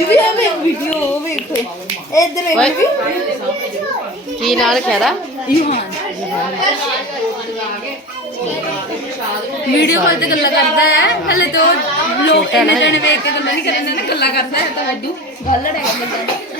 Video ਵੀ ਐਵੇਂ video ਉਹ ਵੇਖੋ। ਇਧਰ ਓਏ। ਵੀ ਕੀ ਨਾਲ ਰੱਖਿਆ ਦਾ ਯੂਹਾਨ ਵੀਡੀਓ ਕਾਲ ਤੇ ਗੱਲਾਂ ਕਰਦਾ ਹੈ। ਹਲੇ ਤੋਂ ਲੋਕ ਇੰਨੇ ਜਣੇ ਵੇਖ ਕੇ ਗੱਲਾਂ ਨਹੀਂ ਕਰਦੇ ਨੇ ਗੱਲਾਂ ਕਰਦਾ ਹੈ ਤਾਂ ਅੱਡੂ ਗੱਲ ਲੜਾਈ ਕਰਦਾ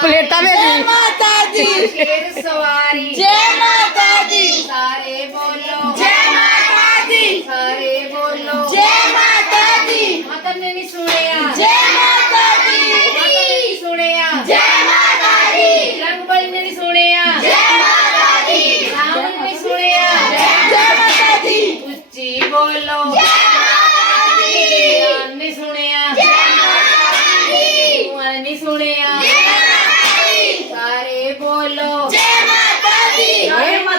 प्लेटा में सवारी। जय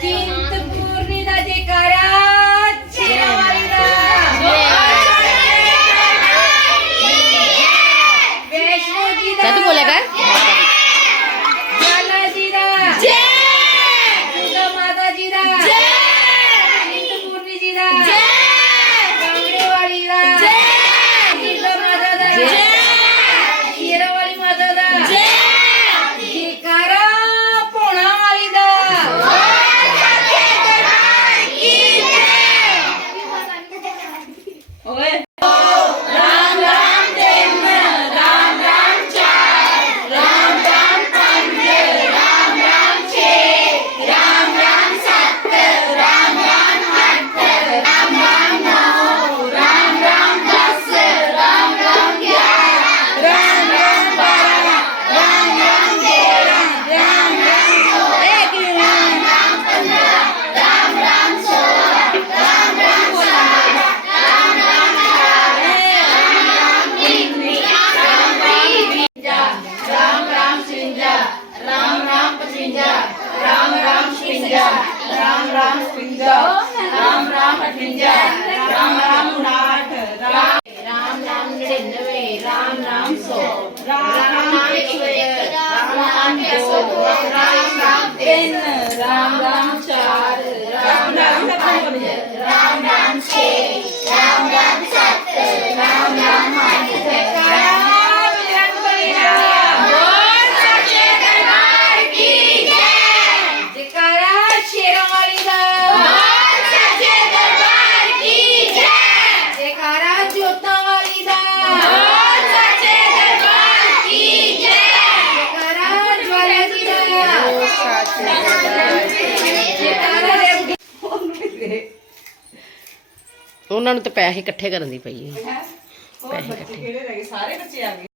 quinta oportunidad de carajo. Ram दो राम राम तीन राम राम चार राम राम पंज राम ਉਹਨਾਂ ਨੂੰ ਤਾਂ ਪੈਸੇ ਇਕੱਠੇ ਕਰਨ ਦੀ ਪਈ ਹੈ। ਪੈਸੇ ਇਕੱਠੇ। ਰਹਿ ਗਏ? ਸਾਰੇ ਬੱਚੇ ਆ ਗਏ।